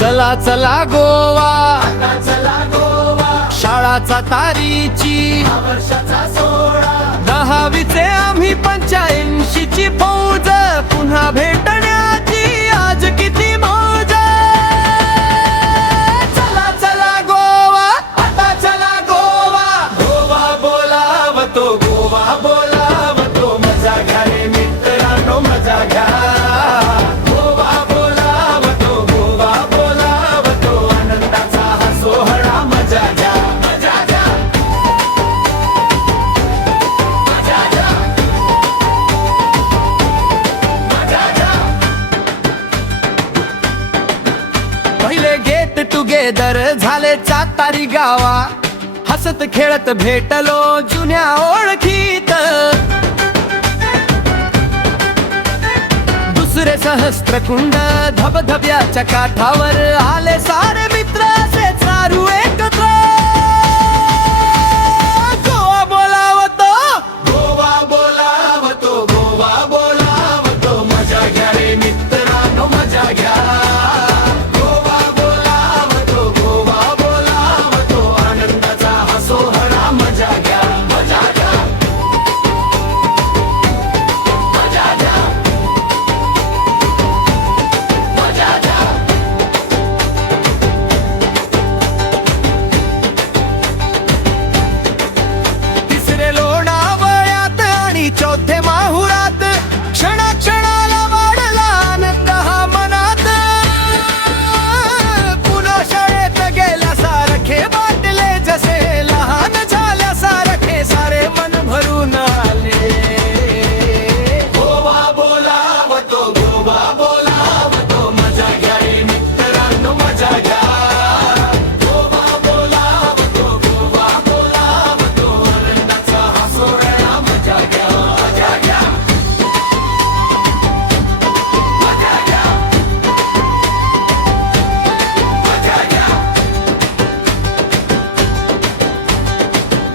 चला चला गोवा, चला गोवा, शाळाचा तारीची वर्षाचा सोहळा, 10वीचे आम्ही 85ची फौज, पुन्हा भेटण्याची आज किती मौज. चला चला गोवा, आता चला गोवा, गोवा बोलावतो, गोवा बोलावतो, मजा घ्या रे मित्रांनो, मजा घ्या. गोवा बोलावतो, गोवा बोलावतो, आनंदाचा हा सोहळा, मजा घ्या, मजा घ्या, मजा घ्या, मजा घ्या. पहिले गेट टुगेदर झाले सातारी गावा, हसत खेळत भेटलो जुन्या ओळखीत. दुसरे सहस्त्रकुंड धबधब्याच्या काठावर आले सारे मित्र असे चारू एकत्र. गोवा बोलावतो, गोवा बोलावतो, गोवा बोलावतो, मजा घ्या रे मित्रांनो, मजा घ्या. गोवा बोलावतो, गोवा बोलावतो, आनंदाचा हा सोहळा, मजा घ्या, मजा घ्या, मजा घ्या, मजा घ्या. तिसरे लोणावळ्यात आणि चौथे माहुरात, क्षणाक्षणाला वाढला आनंद हा मनात. पुन्हा शाळेत गेल्या सारखे वाटले, जसे लहान झाल्या सारखे सारे मन भरून आले. गोवा बोलावतो, गोवा बोलावतो, मजा घ्या रे मित्रांनो, मजा घ्या. गोवा बोलावतो, गोवा बोलावतो, आनंदाचा हा सोहळा, मजा घ्या, मजा घ्या, मजा घ्या, मजा घ्या.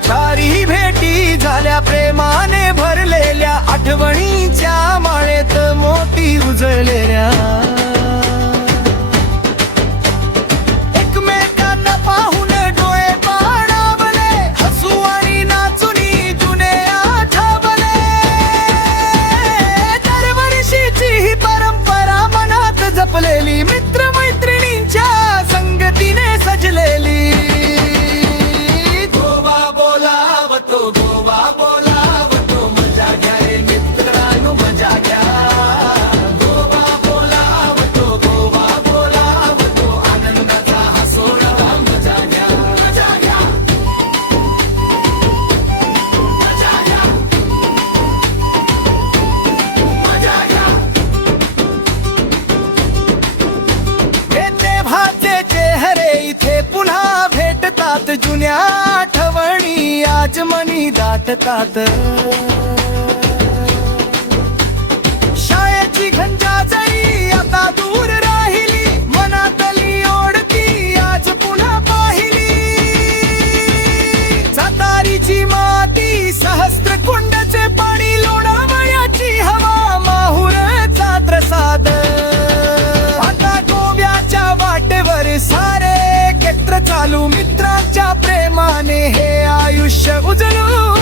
चारी भेटी झाल्या प्रेमाने भरलेल्या, आठवणीच्या माळेत मोती उजळलेल्या. एकमेकांना पाहून डोळे पाणावले, हसू आणि नाचुनी जुने आठवले. दरवर्षीची ही परंपरा मनात जपलेली, मित्र मैत्रिणींच्या संगतीने सजलेली. गोवा बोलावतो, गोवा बोलावतो, मजा घ्या रे मित्रांनो, मजा घ्या. गोवा बोलावतो, गोवा बोलावतो, आनंदाचा हा सोहळा, मजा घ्या, मजा घ्या, मजा घ्या, मजा घ्या. हे तेव्हाचे चेहरे इथे पुन्हा भेटतात, जुन्या आठवणी आज मनी दाटतात. शाळेची घंटा जरी आता दूर राहिली, मनातली ओढती आज पुन्हा पाहिली. सातारीची माती, सहस्त्रकुंडचे पाणी, लोणावळ्याची हवा, माहुरचा प्रसाद. आता गोव्याच्या वाटेवर सारे एकत्र चालू, मित्रांच्या प्रेमाने हे आयुष्य उजळू